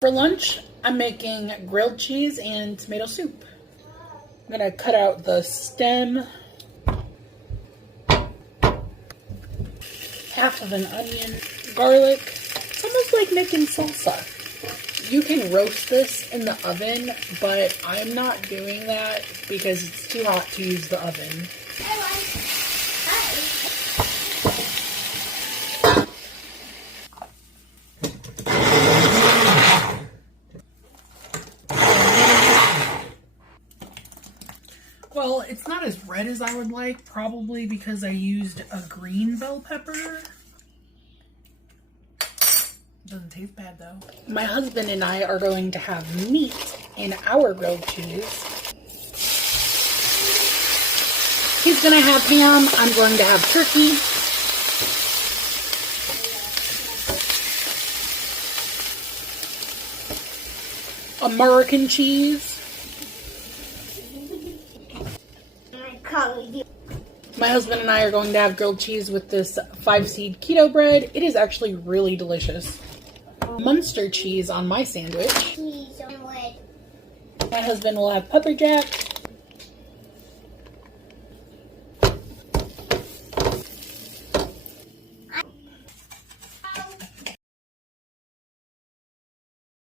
For lunch, I'm making grilled cheese and tomato soup. I'm gonna cut out the stem, half of an onion, garlic. It's almost like making salsa. You can roast this in the oven, but I'm not doing that because it's too hot to use the oven. Well, it's not as red as I would like, probably because I used a green bell pepper. Doesn't taste bad though. My husband and I are going to have meat in our grilled cheese. He's gonna have ham, I'm going to have turkey. American cheese. My husband and I are going to have grilled cheese with this 5-seed keto bread. It is actually really delicious. Munster cheese on my sandwich. My husband will have pepper jack.